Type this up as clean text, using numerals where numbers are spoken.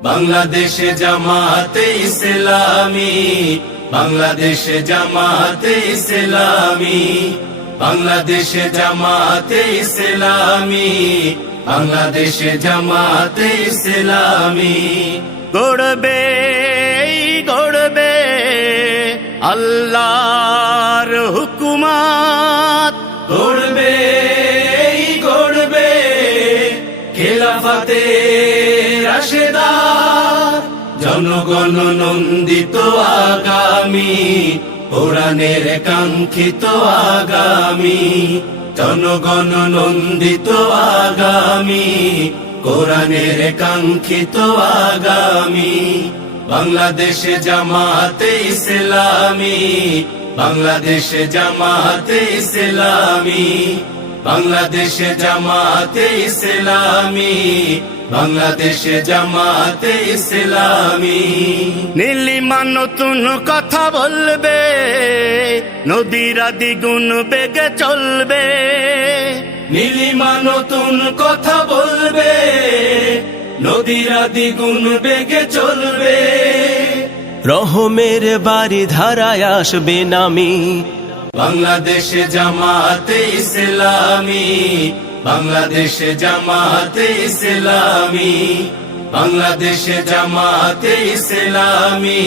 বাংলাদেশে জামাতে ইসলামী, বাংলাদেশে জামাতে ইসলামী, বাংলাদেশে জামাতে ইসলামী, বাংলাদেশে জামাতে ইসলামী। গড়বে গড়বে আল্লাহর হুকুমত, গড়বে গড়বে খেলাফতে রাশেদা, জনগণ নন্দিত আগামী, কোরআনের কাঙ্ক্ষিত আগামী, জনগণ নন্দিত আগামী, কোরআনের কাঙ্ক্ষিত আগামী। বাংলাদেশে জামাতে ইসলামী, বাংলাদেশে জামাতে ইসলামী, বাংলাদেশে জামাতে ইসলামী, বাংলাদেশে জামাতে ইসলামী। নীলিমা নতুন কথা বলবে, নদীরা দ্বিগুণ বেগে চলবে। নীলিমা নতুন কথা বলবে, নদীরা দ্বিগুণ বেগে চলবে। রহমের বাড়ি ধারায় আসবে নামি, বাংলাদেশে জামাতে ইসলামী, বাংলাদেশে জামাতে ইসলামী, বাংলাদেশে জামাতে ইসলামী।